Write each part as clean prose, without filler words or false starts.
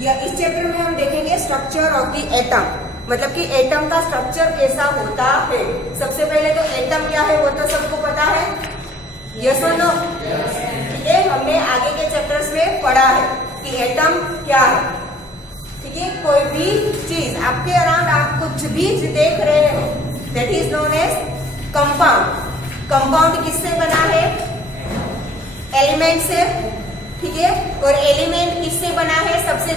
इस चैप्टर में हम देखेंगे स्ट्रक्चर ऑफ द एटम, मतलब कि एटम का स्ट्रक्चर कैसा होता है। सबसे पहले तो एटम क्या है वो तो सबको पता है, यस और नो? ये हमने आगे के चैप्टर्स में पढ़ा है कि एटम क्या है। ठीक है, कोई भी चीज आपके अराउंड आप कुछ भी देख रहे हो that is known as compound. Compound किससे बना है? एलिमेंट से। ठीक है, और एलिमेंट किससे बना है? सबसे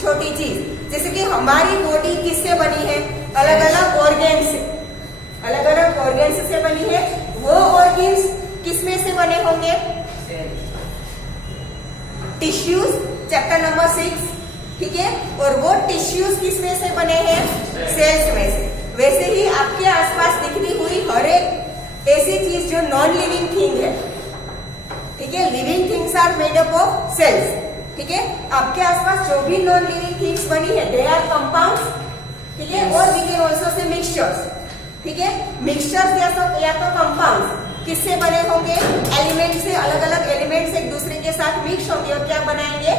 छोटी चीज, जैसे कि हमारी बॉडी किससे बनी है? अलग अलग ऑर्गेन से, अलग अलग ऑर्गेन्स से बनी है। वो ऑर्गेन्स किसमें से बने होंगे? Tissues, chapter number 6। ठीक है, और वो टिश्यूज किसमें से बने हैं? सेल्स में से। वैसे ही आपके आसपास दिखती हुई हर एक ऐसी चीज जो नॉन लिविंग थिंग है, ठीक है, living things are made up of cells. ठीक है, आपके आसपास जो भी नॉन लिविंग थिंग्स बनी है दे आर कंपाउंड्स। ठीक है, और we can also say mixtures. ठीक है, मिक्सचर्स या तो कंपाउंड्स किससे बने होंगे? एलिमेंट से। अलग अलग एलिमेंट्स एक दूसरे के साथ मिक्स होंगे और क्या बनाएंगे?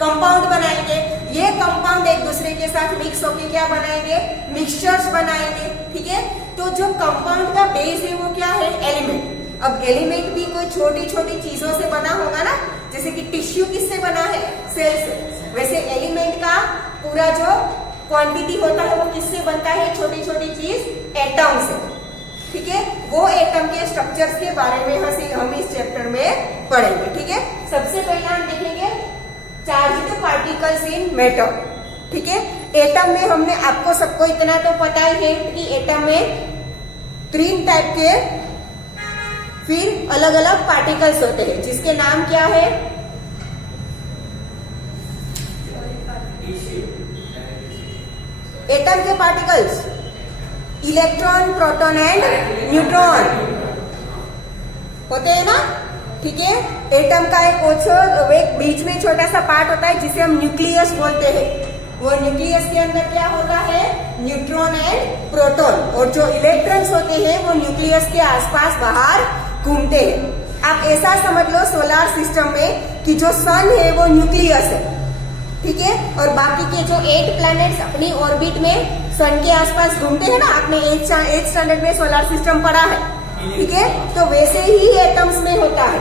कंपाउंड बनाएंगे। ये कंपाउंड एक दूसरे के साथ मिक्स होकर क्या बनाएंगे? मिक्सचर्स बनाएंगे। ठीक है, तो जो कंपाउंड का बेस है वो क्या है? एलिमेंट। अब एलिमेंट भी कोई छोटी छोटी चीजों से बना होगा ना, जैसे कि टिश्यू किससे बना है? सेल से। वैसे एलिमेंट का पूरा जो क्वांटिटी होता है वो किससे बनता है? छोटी छोटी चीज एटम से। ठीक है, वो एटम के स्ट्रक्चर्स के बारे में हम इस चैप्टर में पढ़ेंगे। ठीक है, सबसे पहले हम देखेंगे चार्ज्ड पार्टिकल्स इन मैटर। ठीक है, एटम में हमने आपको सबको इतना तो पता ही है कि एटम में 3 टाइप के फिर अलग अलग पार्टिकल्स होते हैं जिसके नाम क्या है? एटम के particles electron, proton and neutron होते हैं ना। ठीक है, एटम का एक बीच में छोटा सा पार्ट होता है जिसे हम न्यूक्लियस बोलते हैं। वो न्यूक्लियस के अंदर क्या होता है? Neutron and proton. और जो इलेक्ट्रॉन्स होते हैं वो न्यूक्लियस के आसपास बाहर घूमते हैं। आप ऐसा समझ लो सोलर सिस्टम में कि जो सन है वो न्यूक्लियस है। ठीक है, और बाकी के जो 8 प्लैनेट्स अपनी ऑर्बिट में सन के आसपास घूमते हैं ना, आपने 8th स्टैंडर्ड में सोलर सिस्टम पढ़ा है। ठीक है, तो वैसे ही एटम्स में होता है।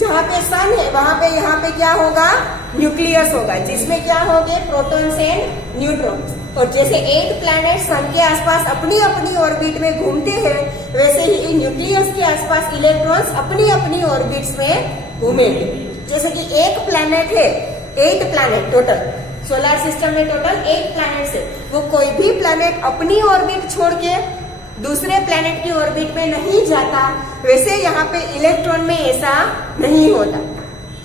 जहाँ पे सन है वहां पे यहाँ पे क्या होगा? न्यूक्लियस होगा जिसमें क्या होंगे? Protons and neutrons. और जैसे 8 प्लैनेट सन के आसपास अपनी अपनी ऑर्बिट में घूमते हैं, वैसे ही न्यूक्लियस के आसपास इलेक्ट्रॉन्स अपनी अपनी ऑर्बिट्स में घूमेंगे। जैसे कि एक प्लैनेट है, 8 प्लैनेट टोटल सोलर सिस्टम में टोटल 8 प्लैनेट्स है। वो कोई भी प्लैनेट अपनी ऑर्बिट छोड़ के दूसरे प्लैनेट की ऑर्बिट में नहीं जाता। वैसे यहाँ पे इलेक्ट्रॉन में ऐसा नहीं होता।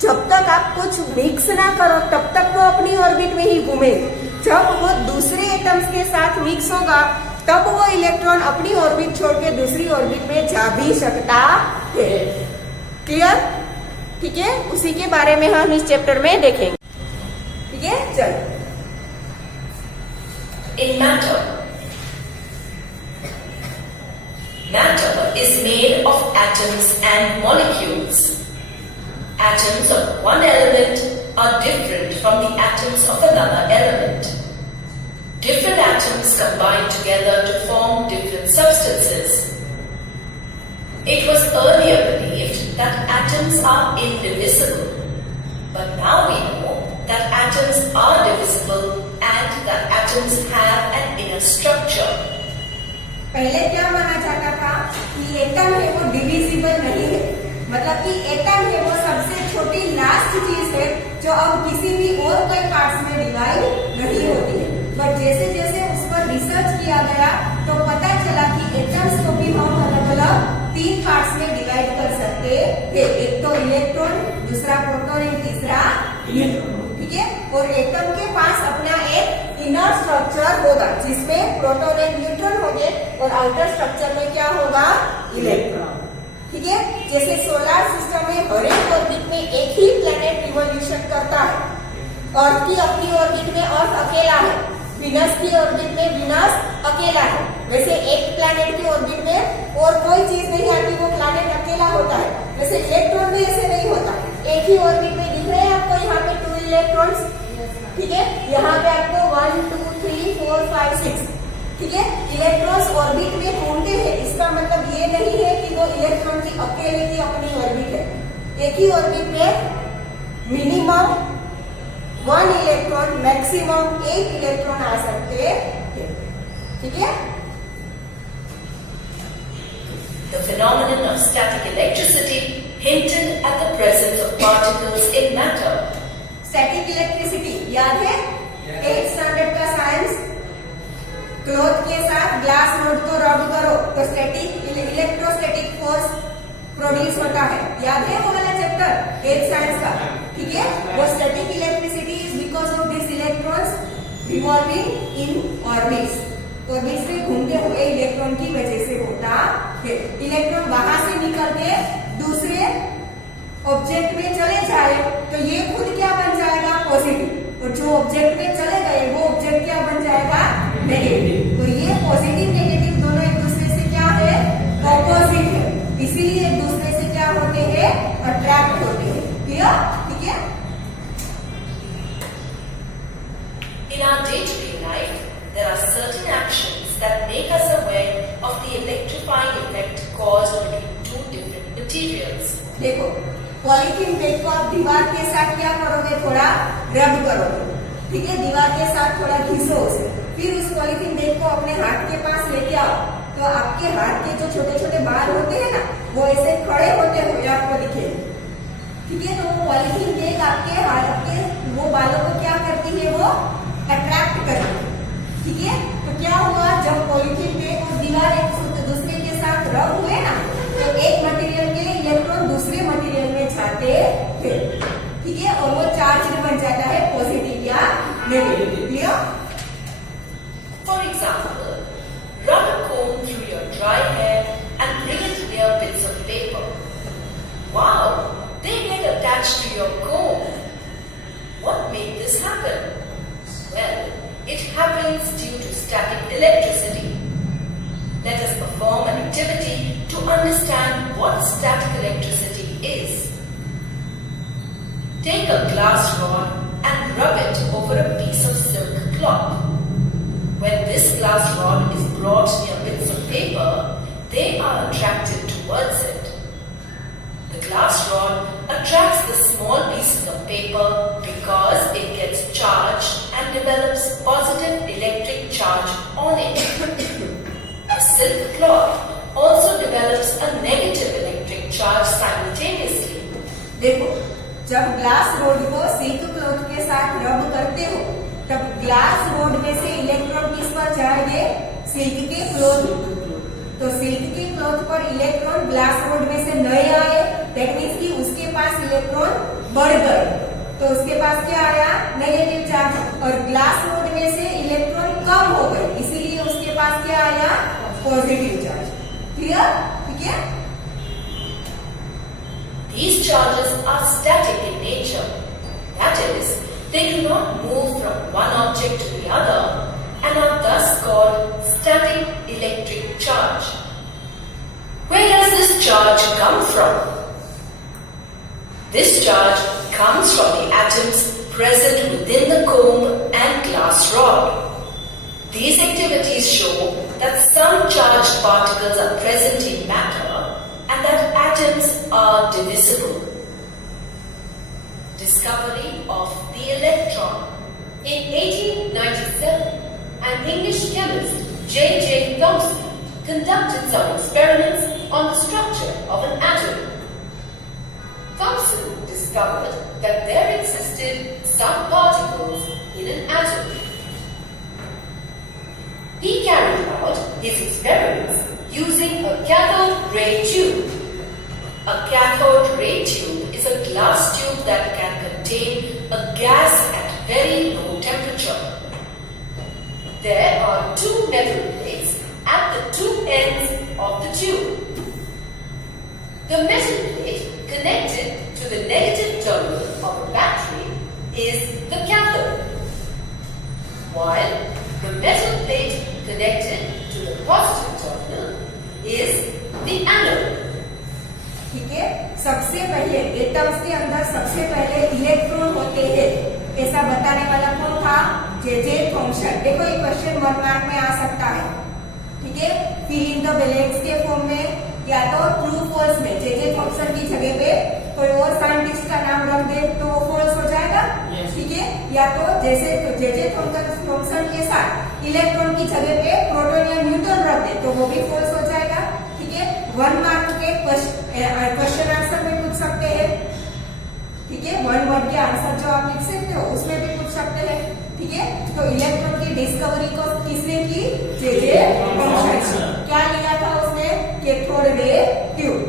जब तक आप कुछ मिक्स ना करो तब तक वो अपनी ऑर्बिट में ही घूमे। जब वो दूसरे एटम्स के साथ मिक्स होगा तब वो इलेक्ट्रॉन अपनी ऑर्बिट छोड़ के दूसरी ऑर्बिट में जा भी सकता है। क्लियर? ठीक है, उसी के बारे में हम इस चैप्टर में देखेंगे। ठीक है, चलो। In matter is made of atoms and molecules. Atoms of one element are different from the atoms of another element. Different atoms combine together to form different substances. It was earlier believed that atoms are indivisible, but now we know that atoms are divisible and that atoms have an inner structure. पहले क्या माना जाता था कि atom है वो divisible नहीं है, मतलब कि एटम है वो सबसे छोटी लास्ट चीज है जो अब किसी भी और कोई पार्ट्स में डिवाइड नहीं होती है। बट जैसे जैसे उस पर रिसर्च किया गया तो पता चला कि एटम्स को भी हम अलग अलग 3 पार्ट्स में डिवाइड कर सकते हैं। एक तो इलेक्ट्रॉन, दूसरा प्रोटॉन और तीसरा न्यूट्रॉन। ठीक है, और एटम के पास अपना एक इनर स्ट्रक्चर होगा जिसमें प्रोटॉन एंड न्यूट्रॉन होंगे और आउटर स्ट्रक्चर में क्या होगा? इलेक्ट्रॉन। ठीक है, जैसे सोलर सिस्टम में हर एक ऑर्बिट में एक ही प्लैनेट रिवॉल्यूशन करता है। अर्थ की अपनी ऑर्बिट में अर्थ अकेला है, वीनस की ऑर्बिट में वीनस अकेला है। वैसे एक प्लैनेट की ऑर्बिट में और कोई चीज नहीं आती, वो प्लैनेट अकेला होता है। वैसे इलेक्ट्रॉन में ऐसे नहीं होता। एक ही ऑर्बिट में दिख रहे हैं आपको यहाँ पे 2 इलेक्ट्रॉन्स, ठीक है, यहाँ पे आपको 1 2 3 4 5 6, ठीक है, इलेक्ट्रॉन्स ऑर्बिट में घूमते हैं। इसका मतलब ये नहीं है कि वो इलेक्ट्रॉन की अकेले की अपनी ऑर्बिट है। एक ही ऑर्बिट में मिनिमम 1 इलेक्ट्रॉन, मैक्सिमम 8 इलेक्ट्रॉन आ सकते हैं, ठीक है। The phenomenon of static electricity hinted at the presence of particles in matter. Static electricity याद है? 8th स्टैंडर्ड का साइंस। क्लॉथ के साथ ग्लास रोड को रब करो तो स्टैटिक इलेक्ट्रोस्टैटिक फोर्स प्रोड्यूस होता है। याद है वो वाला चैप्टर 8th साइंस का? ठीक है, वो static electricity is because of this electrons revolving in orbits. Orbits में घूमते हुए इलेक्ट्रॉन की वजह से होता है। इलेक्ट्रॉन वहां से निकल के दूसरे ऑब्जेक्ट में चले जाए तो ये खुद क्या बन जाएगा? पॉजिटिव। और जो ऑब्जेक्ट में चले गए वो ऑब्जेक्ट क्या बन जाएगा? नेगेटिव। तो ये पॉजिटिव नेगेटिव दोनों एक दूसरे से क्या है? ऑपोजिट है, इसीलिए एक दूसरे से क्या होते हैं? अट्रैक्ट होते हैं। क्लियर? ठीक है। In our day-to-day life, there are certain actions that make us aware of the electrifying effect caused between two different materials. देखो, पॉलीथीन बैग को आप दीवार के साथ क्या करोगे? थोड़ा रब करोगे, ठीक है, दीवार के साथ थोड़ा घिसो उसे, फिर उस पॉलीथीन बैग को अपने हाथ के पास लेके आओ तो आपके हाथ के जो छोटे छोटे बाल होते हैं ना, वो ऐसे खड़े होते हुए आपको दिखेंगे, ठीक है। तो वो पॉलीथीन बैग आपके हाथ के वो बालों को क्या करती है? वो अट्रैक्ट करती है, ठीक है। तो क्या हुआ? जब पॉलीथीन बैग और दीवार एक दूसरे के साथ रब हुए ना, तो एक मटेरियल के इलेक्ट्रॉन दूसरे मटेरियल में जाते हैं, ठीक है, और वो चार्ज बन जाता है पॉजिटिव या negative. Clear? For example, run a comb through your dry hair and bring it near bits of paper. Wow, they get attached to your comb. What made this happen? Well, it happens due to static electricity. Let us perform an activity to understand what static electricity is. Take a glass rod and rub it over a piece of silk cloth. When this glass rod is brought near bits of paper, they are attracted towards it. The glass rod attracts the small pieces of paper because it gets charged and develops positive electric charge on it. A silk cloth also develops a negative electric charge simultaneously. देखो, जब glass rod को silk cloth के साथ रब करते हो तब glass rod में से इलेक्ट्रॉन किस पर जाएंगे? सिल्क के क्लॉथ। तो सिल्क के क्लॉथ पर इलेक्ट्रॉन ग्लास रोड में से नए आए, दैट मीन्स कि उसके पास इलेक्ट्रॉन बढ़ गए, तो उसके पास क्या आया? Negative charge. और ग्लास रोड में से इलेक्ट्रॉन कम हो गए, इसीलिए उसके पास क्या आया? Positive charge. क्लियर? ठीक है। These charges are static in nature. That is, they do not move from one object to the other and are thus called static electric charge. Where does this charge come from? This charge comes from the atoms present within the comb and glass rod. These activities show that some charged particles are present in matter and that atoms are divisible. Discovery of the electron. In 1897, an English chemist, J.J. Thomson, conducted some experiments on the structure of an atom. Thomson discovered that there existed some particles in an atom. He carried out his experiments using a cathode ray tube. A cathode ray tube is a glass tube that can contain a gas at very low temperature. There are two metal plates at the two ends of the tube. The metal plate connected to the negative terminal of a battery is the cathode, while the metal plate connected to the positive terminal is the anode. ठीक है, सबसे पहले atoms के अंदर सबसे पहले electron होते हैं, ऐसा बताने वाला जे फंक्शन, देखो ये क्वेश्चन 1 मार्क में आ सकता है, ठीक है। फिल इन द ब्लैंक्स के फॉर्म में या तो ट्रू फॉल्स में जे फंक्शन की जगह पे कोई और साइंटिस्ट का नाम रख दे तो वो फॉल्स हो जाएगा, ठीक है। या तो जैसे जे फंक्शन के साथ इलेक्ट्रॉन की जगह पे प्रोटॉन या न्यूट्रॉन रख दे तो वो भी फॉल्स हो जाएगा, ठीक है। 1 मार्क के क्वेश्चन आंसर में पूछ सकते हैं, ठीक है। 1 वर्ड के आंसर जो आप लिख सकते हो उसमें भी पूछ सकते हैं, ठीक है। तो इलेक्ट्रॉन की डिस्कवरी को किसने की? जे फंक्शन। क्या लिया था उसने? Cathode ray tube.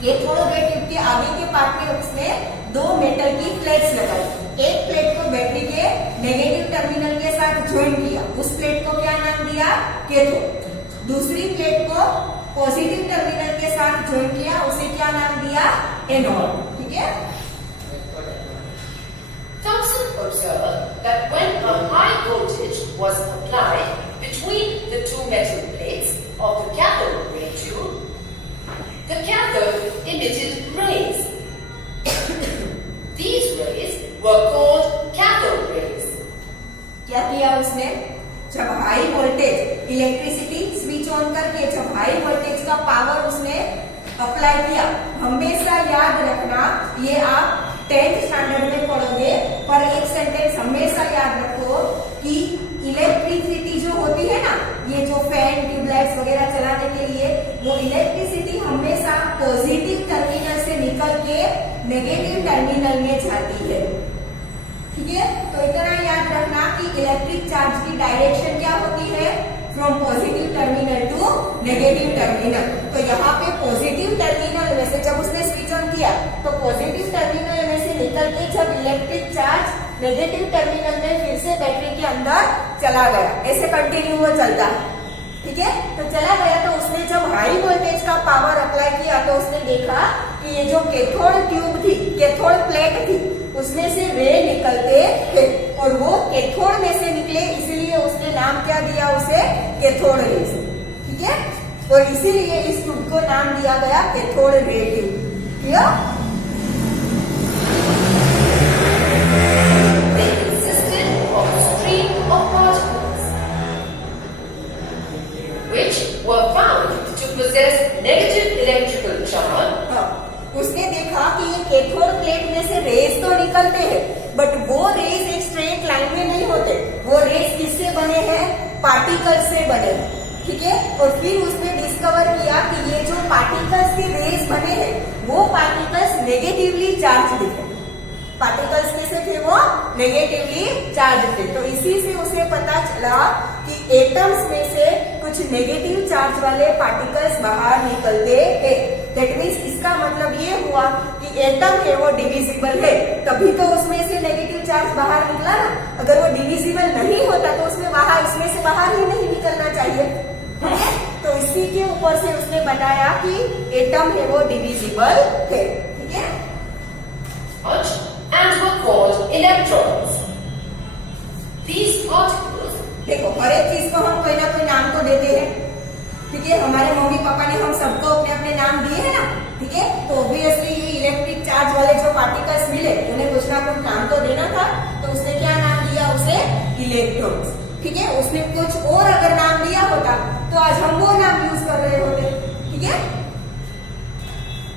Cathode ray tube के आगे के पार्ट में उसने 2 मेटल की प्लेट्स लगाई। एक प्लेट को बैटरी के नेगेटिव टर्मिनल के साथ ज्वाइन किया, उस प्लेट को क्या नाम दिया? कैथोड। दूसरी प्लेट को पॉजिटिव टर्मिनल के साथ ज्वाइन किया, उसे क्या नाम दिया? एनोड, ठीक है। Thomson observed that when a high voltage was applied between the 2 metal plates of the cathode ray tube, the cathode emitted rays. These rays were called cathode rays. क्या किया उसने? जब high voltage electricity switch on करके जब high voltage का power उसने apply किया, हमेशा याद रखना, ये आप 10th स्टैंडर्ड में पढ़ोगे, पर एक सेंटेंस हमेशा याद रखो कि इलेक्ट्रिसिटी जो होती है ना, ये जो फैन ट्यूबलाइट्स वगैरह चलाने के लिए, वो इलेक्ट्रिसिटी हमेशा पॉजिटिव टर्मिनल से निकल के नेगेटिव टर्मिनल में जाती है, ठीक है। तो इतना याद रखना कि इलेक्ट्रिक चार्ज की डायरेक्शन क्या होती है? From positive terminal to negative terminal. तो यहाँ पे पॉजिटिव टर्मिनल में से जब उसने स्विच ऑन किया तो पॉजिटिव टर्मिनल में से निकल के जब इलेक्ट्रिक चार्ज नेगेटिव टर्मिनल में फिर से बैटरी के अंदर चला गया, ऐसे कंटिन्यू वो चलता है, ठीक है। तो चला गया तो उसने जब हाई वोल्टेज का पावर अप्लाई किया तो उसने देखा कि ये जो कैथोड ट्यूब थी, कैथोड प्लेट थी, उसमें से रे निकलते थे और वो कैथोड में से निकले, इसीलिए उसने नाम क्या दिया उसे? कैथोड रेज, ठीक है। और इसीलिए इस ट्यूब को नाम दिया गया कैथोड रे ट्यूब, ठीक। They consisted of a stream of particles which were found to possess negative electrical charge. हाँ, उसने देखा कि ये कैथोड प्लेट में से रेज तो निकलते हैं, बट वो रेज एक स्ट्रेट लाइन में नहीं होते, वो रेज किससे बने हैं? पार्टिकल से बने, ठीक है। और फिर उसने डिस्कवर किया कि ये जो पार्टिकल्स के रेज बने हैं वो पार्टिकल्स नेगेटिवली चार्ज थे। पार्टिकल्स कैसे थे? वो नेगेटिवली चार्ज थे। तो इसी से उसे पता चला कि एटम्स में से कुछ नेगेटिव चार्ज वाले पार्टिकल्स बाहर निकलते हैं। दैट मीन्स इसका मतलब ये हुआ कि एटम है वो डिविजिबल है, तभी तो उसमें से नेगेटिव चार्ज बाहर निकला ना। अगर वो डिविजिबल नहीं होता तो उसमें से बाहर ही नहीं निकलना चाहिए, ठीक है। तो इसी के ऊपर से उसने बताया कि एटम है वो डिविजिबल है, ठीक है। And were called electrons. These particles. देखो, हर एक चीज को हम कोई ना कोई नाम तो देते हैं, ठीक है। हमारे मम्मी पापा ने हम सबको अपने अपने नाम दिए हैं ना, ठीक है। तो ऑब्वियसली ये इलेक्ट्रिक चार्ज वाले जो पार्टिकल्स मिले उन्हें कुछ ना कुछ नाम तो देना था, तो उसने क्या नाम दिया उसे? इलेक्ट्रॉन्स, ठीक है। उसने कुछ और अगर नाम दिया होता तो आज हम वो नाम यूज कर रहे होते, ठीक है।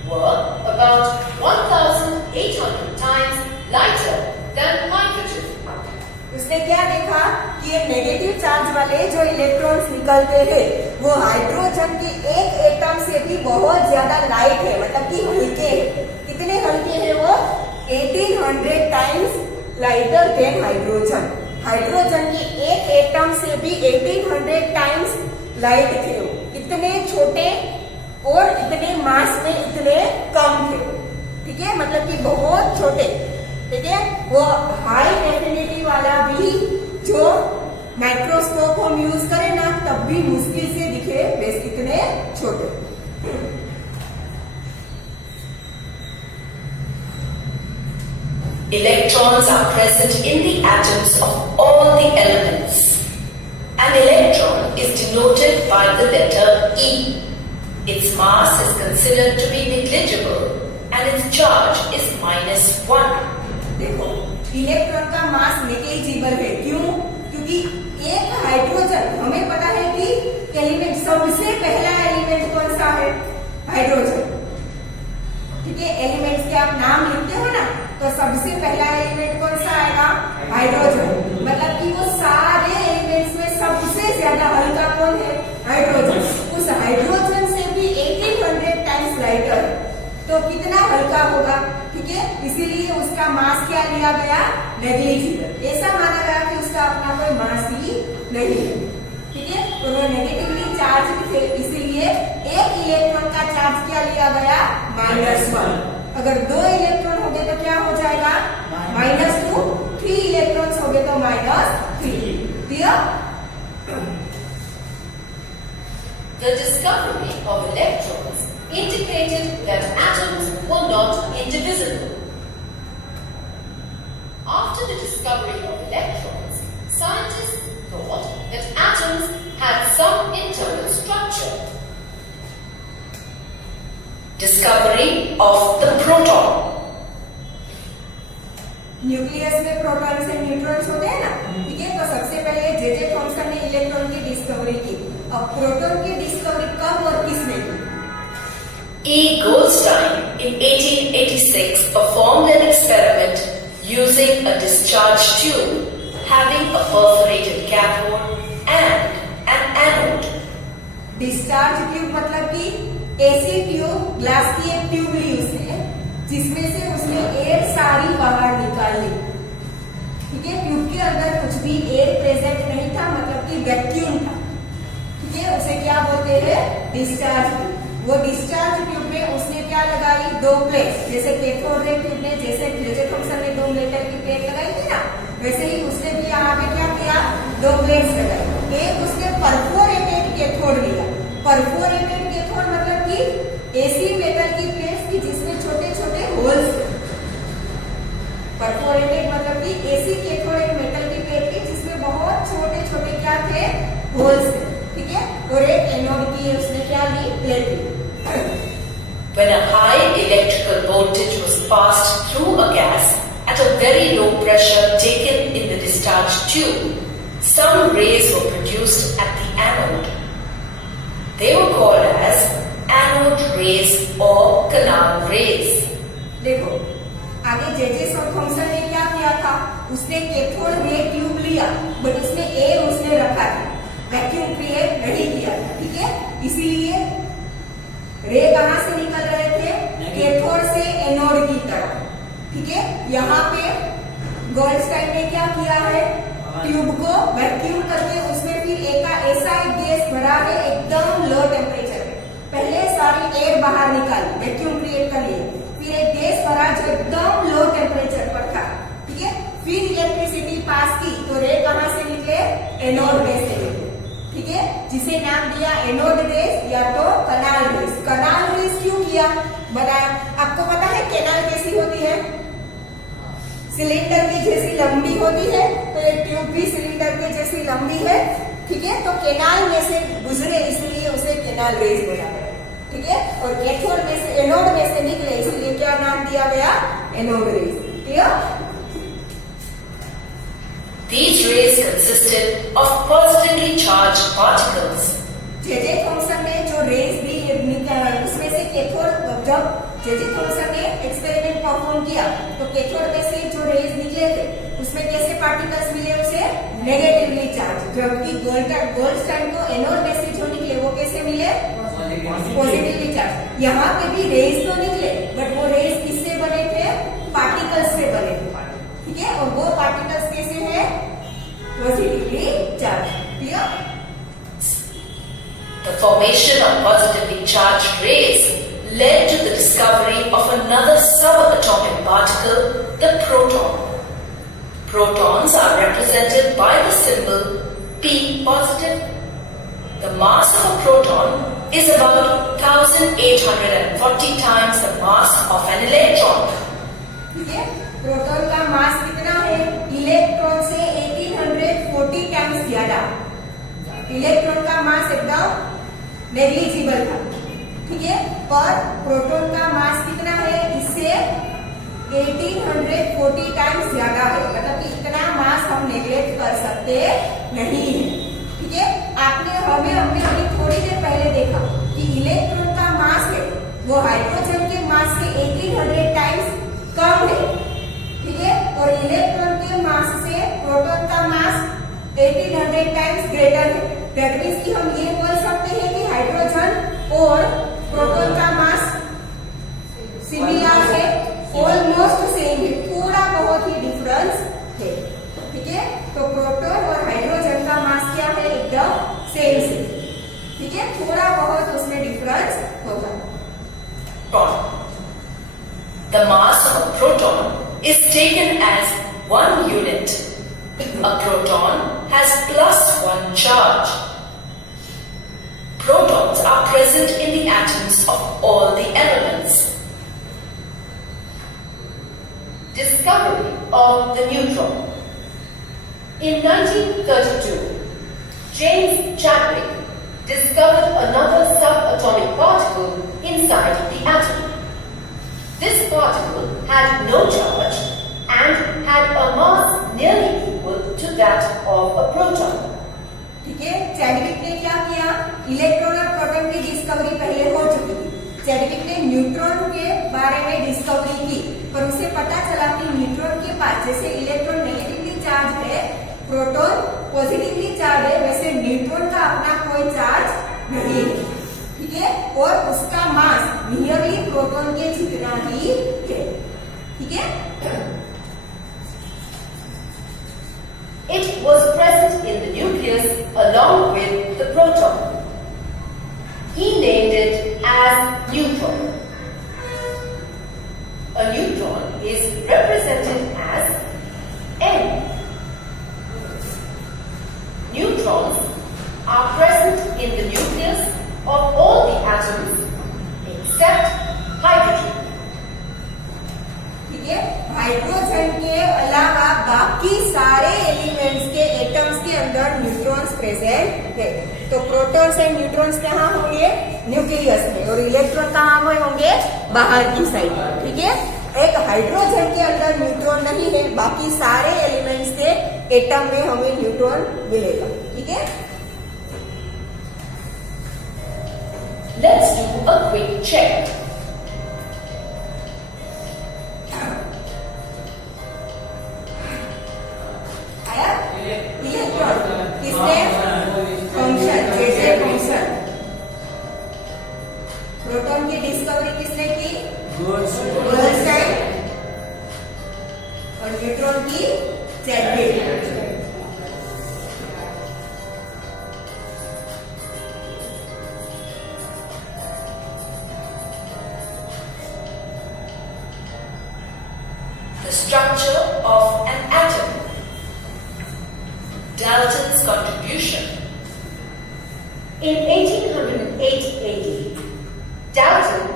Were about 1,800 times lighter than hydrogen. उसने क्या देखा कि ये नेगेटिव चार्ज वाले जो इलेक्ट्रॉन्स निकलते हैं वो हाइड्रोजन के एक एटम से भी बहुत ज्यादा लाइट है, मतलब कि हल्के हैं। कितने हल्के हैं वो? 1800 times lighter than hydrogen. Hydrogen के एक एटम से भी 1800 टाइम्स लाइट थे। इतने छोटे और इतने मास में इतने कम थे, ठीक है। मतलब कि बहुत छोटे, ठीक है। वो हाई डेफिनिटी वाला भी जो माइक्रोस्कोप हम यूज करें ना तब भी मुश्किल से दिखे, वैसे इतने छोटे। Electrons are present in the atoms of all the elements. An electron is denoted by the letter E. Its mass is considered to be negligible and its charge is -1. देखो, इलेक्ट्रॉन का मास नेग्लिजिबल है। क्यों? क्योंकि एक hydrogen, हमें पता है कि एलिमेंट, सबसे पहला एलिमेंट कौन सा है? हाइड्रोजन। ठीक है, एलिमेंट्स के आप नाम लिखते हो ना, तो सबसे पहला एलिमेंट कौन सा आएगा? हाइड्रोजन। मतलब कि वो सारे एलिमेंट्स में सबसे ज्यादा हल्का कौन है? हाइड्रोजन। उस हाइड्रोजन से भी 1800 टाइम्स लाइटर, तो कितना हल्का होगा? ठीक है, इसीलिए उसका मास क्या लिया गया? नेग्लिजिबल। ऐसा माना गया कि उसका अपना कोई मास ही नहीं है। ठीक है, तो वो नेगेटिवली चार्ज थे, इसीलिए एक इलेक्ट्रॉन का चार्ज क्या लिया गया? -1। अगर 2 इलेक्ट्रॉन हो गए तो क्या हो जाएगा? -2। 3 इलेक्ट्रॉन्स हो गए तो -3। Clear? The discovery of electrons indicated that atoms were not indivisible. After the discovery of electrons, scientists thought that atoms had some internal structure. Discovery of the proton. Nucleus में प्रोटॉन्स एंड न्यूट्रॉन्स होते हैं ना, ठीक है। तो सबसे पहले J Thomson ने इलेक्ट्रॉन की डिस्कवरी की। अब प्रोटॉन की डिस्कवरी कब और किसने की? E. Goldstein in 1886 performed an experiment using a discharge tube having a perforated cathode and an anode. Discharge tube मतलब कि ऐसी ट्यूब, ग्लास की एक ट्यूब ली उसने, जिसमें से उसने एयर सारी बाहर निकाल ली। ठीक है, ट्यूब के अंदर कुछ भी एयर प्रेजेंट नहीं था, मतलब कि वैक्यूम था। ठीक है, उसे क्या बोलते हैं? Discharge tube. वो डिस्चार्ज ट्यूब में उसने क्या लगाई? 2 प्लेट्स। जैसे कैथोड रे ट्यूब ने, जैसे जे थॉमसन ने 2 मीटर की प्लेट लगाई थी ना, वैसे ही उसने भी यहाँ पे क्या किया? 2 प्लेट्स लगाई। एक उसने परफोरेटेड कैथोड लिया। परफोरेटेड कैथोड मतलब कि ऐसी मेटल की प्लेट्स थी जिसमें छोटे छोटे होल्स थे। परफोरेटेड मतलब कि ऐसी कैथोड एक मेटल की प्लेट थी जिसमें बहुत छोटे छोटे क्या थे? होल्स थे। ठीक है, और एक एनोड की उसने क्या ली? प्लेट ली। When a high electrical voltage was passed through a gas at a very low pressure taken in the discharge tube, some rays were produced at the anode. They were called as anode rays or canal rays. देखो, आगे J Thomson ने क्या किया था? उसने cathode ray tube लिया, but उसमें air उसने रखा था, वैक्यूम क्रिएट नहीं किया था। ठीक है, इसीलिए रे कहां से निकल रहे थे? कैथोड से एनोड की तरफ। ठीक है, यहाँ पे गोल्डस्टाइन ने क्या किया है? ट्यूब को वैक्यूम करके उसमें फिर ऐसा एक गैस भरा है एकदम लो टेम्परेचर पे। पहले सारी एयर बाहर निकाली, वैक्यूम क्रिएट कर लिए, फिर एक गैस भरा जो एकदम लो टेम्परेचर पर था। ठीक है, फिर इलेक्ट्रिसिटी पास की तो रे कहां से निकले? एनोड रे से निकले। ठीक है, जिसे नाम दिया एनोड रेस या तो कनाल रेस। कनाल रेस क्यों किया? बताया। आपको पता है कैनाल कैसी होती है? सिलेंडर की जैसी लंबी होती है, तो ये ट्यूब भी सिलेंडर के जैसी लंबी है। ठीक है, तो कैनाल में से गुजरे, इसलिए उसे कैनाल रेस बोला गया। ठीक है, और कैथोड में से, एनोड में से निकले, इसलिए क्या नाम दिया गया? Anode rays. Clear? These rays consisted of positively charged particles. J Thomson ने जो रेस दी, उसमें से कैथोड, जब जे थॉमसन ने एक्सपेरिमेंट परफॉर्म किया तो कैथोड में से जो रेस निकले थे उसमें कैसे पार्टिकल्स मिले उसे? Negatively charge. जबकि गोल्डस्टाइन को एनोड में से जो निकले वो कैसे मिले? Positively charge. यहाँ पे भी रेस तो निकले, बट वो रेस किससे बने थे? पार्टिकल्स से बने थे। ठीक है, और वो पार्टिकल्स कैसे है? Positively charge. Clear? The formation of positively charged rays led to the discovery of another subatomic particle, the proton. Protons are represented by the symbol P positive. The mass of a proton is about 1840 times the mass of an electron. ठीक है, proton का मास कितना है? Electron से 1840 times ज्यादा। Electron का मास एकदम negligible था। ठीक है, पर प्रोटॉन का मास कितना है? इससे 1840 टाइम्स ज्यादा है, मतलब कि इतना मास हम नेग्लेक्ट कर सकते नहीं है। ठीक है, हमने अभी थोड़ी देर पहले देखा कि इलेक्ट्रॉन का मास है वो हाइड्रोजन के मास से 1800 टाइम्स कम है। ठीक है, और इलेक्ट्रॉन के मास से प्रोटॉन का मास 1800 टाइम्स ग्रेटर है। दैट मीन्स कि हम ये बोल सकते हैं कि हाइड्रोजन और प्रोटॉन का मास सिमिलर है, ऑलमोस्ट सेम है, थोड़ा बहुत ही डिफरेंस है। ठीक है, तो प्रोटॉन और हाइड्रोजन का मास क्या है, एकदम सेम से। ठीक है, थोड़ा बहुत उसमें डिफरेंस होगा। The mass of a proton is taken as 1 unit. A proton has +1 charge. Protons are present in the atoms of all the elements. Discovery of the neutron. In 1932, James Chadwick discovered another subatomic particle inside the atom. This particle had no charge and had a mass nearly equal to that of a proton. ठीक है, Chadwick ने क्या किया, electron और proton की discovery पहले हो चुकी थी। चैडविक ने न्यूट्रॉन के बारे में डिस्कवरी की, पर उसे पता चला कि न्यूट्रॉन के पास जैसे इलेक्ट्रॉन नेगेटिवली चार्ज है, प्रोटॉन पॉजिटिवली चार्ज है, वैसे न्यूट्रॉन का अपना कोई चार्ज नहीं है। ठीक है, और उसका मास नियरली प्रोटॉन के जितना ही है। ठीक है, It was present in the nucleus along with the proton. He named it as neutron. A neutron is represented as N. Neutrons are present in the nucleus of all the atoms except hydrogen. ठीक है, hydrogen के अलावा बाकी सारे elements के atoms के अंदर neutrons present है। तो प्रोटॉन्स एंड न्यूट्रॉन्स कहाँ होंगे, न्यूक्लियस में, और इलेक्ट्रॉन कहाँ होंगे, बाहर की साइड। ठीक है, एक हाइड्रोजन के अंदर न्यूट्रॉन नहीं है, बाकी सारे एलिमेंट्स के एटम में हमें न्यूट्रॉन मिलेगा। ठीक है, Let's do a quick check. आया इलेक्ट्रॉन किसने फंक्शन, जैसे फंक्शन। प्रोटॉन की डिस्कवरी किसने की, गोल्डस्टाइन, और न्यूट्रॉन की Chadwick. The structure of an atom. Dalton's contribution. In 1808 AD, Dalton,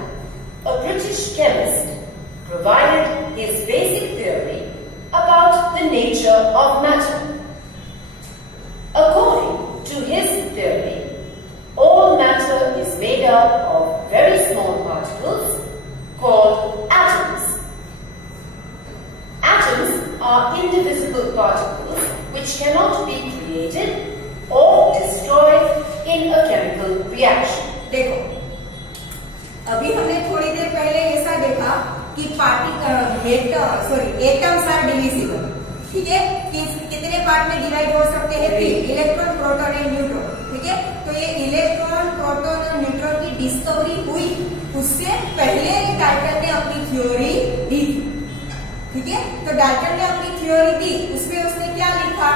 a British chemist, provided his basic theory about the nature of matter. According to his theory, all matter is made up of very small particles called atoms. Atoms are indivisible particles which cannot be created or destroyed in a chemical reaction. देखो, अभी हमने थोड़ी देर पहले ऐसा देखा कि atoms are divisible. ठीक है, कितने पार्ट में डिवाइड हो सकते हैं, 3, इलेक्ट्रॉन, प्रोटॉन एंड न्यूट्रॉन। ठीक है, तो ये इलेक्ट्रॉन, प्रोटॉन और न्यूट्रॉन की डिस्कवरी हुई, उससे पहले डाल्टन ने अपनी थ्योरी दी थी। ठीक है, तो डाल्टन ने अपनी थ्योरी दी, उसमें उसने क्या लिखा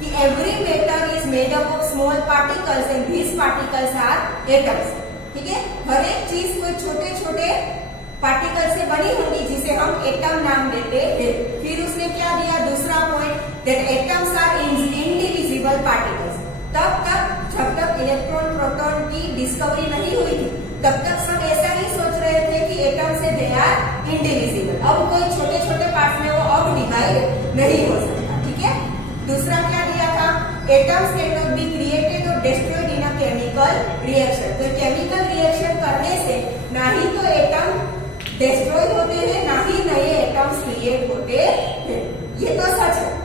कि every matter is made up of small particles and these particles are atoms. ठीक है, हर एक चीज कोई छोटे छोटे पार्टिकल से बनी होगी जिसे हम एटम नाम देते हैं। फिर उसने क्या दिया, दूसरा point, that atoms are indivisible particles. तब तक जब तक इलेक्ट्रॉन, प्रोटॉन की डिस्कवरी नहीं हुई थी, तब तक सब ऐसा ही सोच रहे थे कि एटम से दे आर इंडिविजिबल। अब कोई छोटे छोटे पार्ट में वो अब डिवाइड नहीं हो सकता। ठीक है, दूसरा क्या दिया था, atoms can not be created और destroyed in a chemical reaction. तो केमिकल रिएक्शन करने से ना ही तो एटम डिस्ट्रॉय होते हैं, ना ही नए एटम्स क्रिएट होते हैं। ये तो सच है।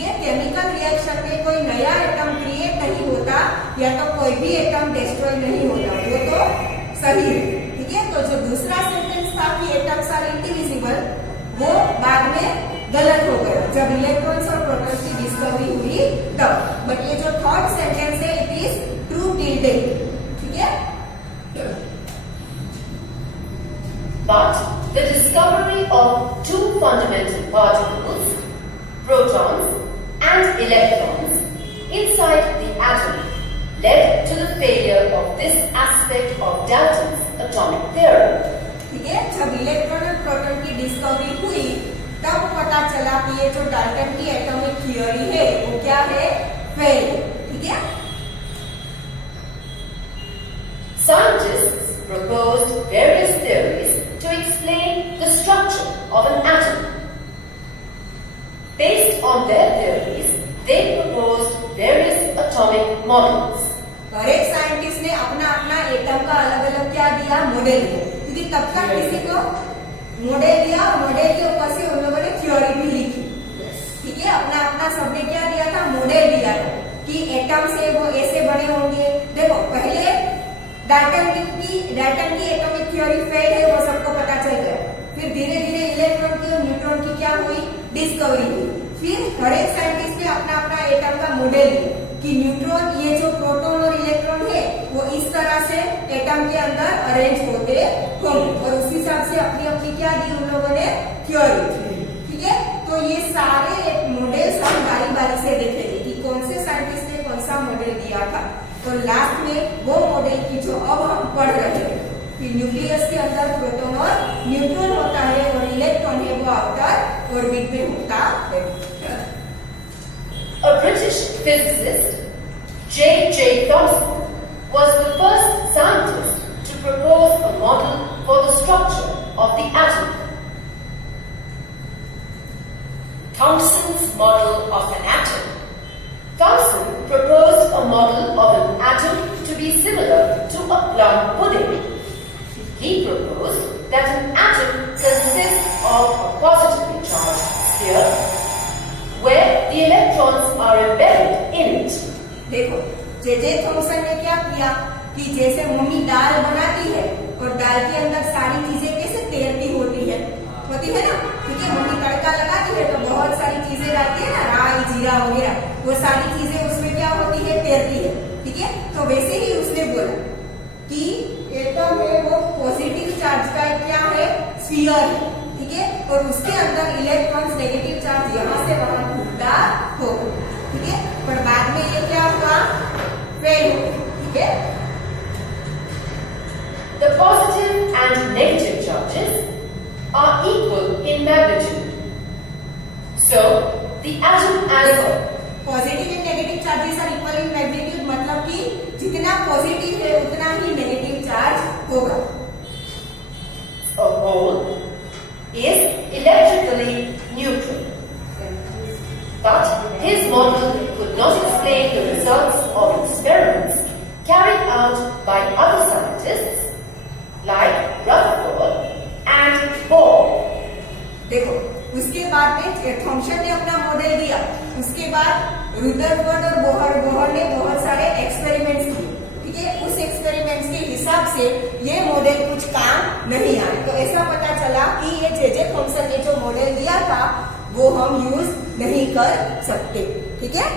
ये केमिकल रिएक्शन में कोई नया एटम क्रिएट नहीं होता या तो कोई भी एटम डिस्ट्रॉय नहीं होता, वो तो सही है। ठीक है, तो जो दूसरा सेंटेंस था कि एटम्स आर इंडिविजिबल, वो बाद में गलत हो गया जब इलेक्ट्रॉन्स और प्रोटॉन्स की डिस्कवरी हुई तब। बट ये जो थर्ड सेंटेंस है it is true till date. ठीक है, But the discovery of two fundamental particles, protons and electrons, inside the atom led to the failure of this aspect of Dalton's atomic theorem. ठीक है, जब electron और proton की discovery हुई तब पता चला कि ये जो डाल्टन की एटॉमिक थ्योरी है वो क्या है, फेल। ठीक है, Scientists proposed various theories to explain the structure of an atom. Based on their theories, they proposed various atomic models. हर एक साइंटिस्ट ने अपना अपना एटम का अलग अलग क्या दिया, मॉडल दिया, क्योंकि तब तक किसी को मॉडल दिया और मॉडल के ऊपर से उन लोगों ने थ्योरी भी लिखी। ठीक है, अपना अपना सबने क्या दिया था, मॉडल दिया था कि एटम से वो ऐसे बने होंगे। देखो, पहले डाल्टन की एटॉमिक थ्योरी फेल है, वो सबको पता चल गया। फिर धीरे धीरे इलेक्ट्रॉन की और न्यूट्रॉन की क्या हुई, डिस्कवरी हुई। फिर हर एक साइंटिस्ट ने अपना अपना एटम का मॉडल दिया कि न्यूट्रॉन, ये जो प्रोटॉन और इलेक्ट्रॉन है वो इस तरह से एटम के अंदर अरेंज होते होंगे, और उस हिसाब से अपनी अपनी क्या दी उन लोगों ने, थ्योरी। ठीक है, तो ये सारे मॉडल्स हम बारी बारी से देखेंगे कि कौन से साइंटिस्ट ने कौन सा मॉडल दिया था, और लास्ट में वो मॉडल की जो अब हम पढ़ रहे हैं कि न्यूक्लियस के अंदर प्रोटॉन और न्यूट्रॉन होता है और इलेक्ट्रॉन है वो आउटर ऑर्बिट में होता है। A British physicist, J. Thomson, was the first scientist to propose a model for the structure of the atom. Thomson's model of an atom. Thomson proposed a model of an atom to be similar to a plum pudding. He proposed that an atom consists of a positively charged sphere where the electrons are embedded in it. देखो, J Thomson ने क्या किया कि जैसे mummy दाल बनाती है और दाल के अंदर सारी चीजें कैसे तैरती होती है ना। ठीक है, मम्मी तड़का लगाती है तो बहुत सारी चीजें डालती है ना, राई जीरा वगैरह, वो सारी चीजें उसमें क्या होती है, तैरती है। ठीक है, तो वैसे ही उसने बोला कि एटम है वो पॉजिटिव चार्ज का क्या है, स्फीयर है। ठीक है, और उसके अंदर इलेक्ट्रॉन्स नेगेटिव चार्ज यहाँ से वहां घूमता होगा। ठीक है, पर बाद में ये क्या हुआ, फेल हो गया। ठीक है, The positive and negative charges are equal in magnitude. So, the atom as a positive and negative charges are equal in magnitude, मतलब कि जितना पॉजिटिव है उतना ही नेगेटिव चार्ज होगा। whole is electrically neutral. But his model could not explain the results of experiments carried out by other scientists like Rutherford and Bohr. देखो, उसके बाद में थॉमसन ने अपना मॉडल दिया, उसके बाद रुदरफोर्ड और बोहर ने बहुत सारे एक्सपेरिमेंट्स किए। ठीक है, उस एक्सपेरिमेंट्स के हिसाब से ये मॉडल कुछ काम नहीं आया, तो ऐसा पता चला कि ये जे थॉमसन ने जो मॉडल दिया था वो हम यूज नहीं कर सकते। ठीक है,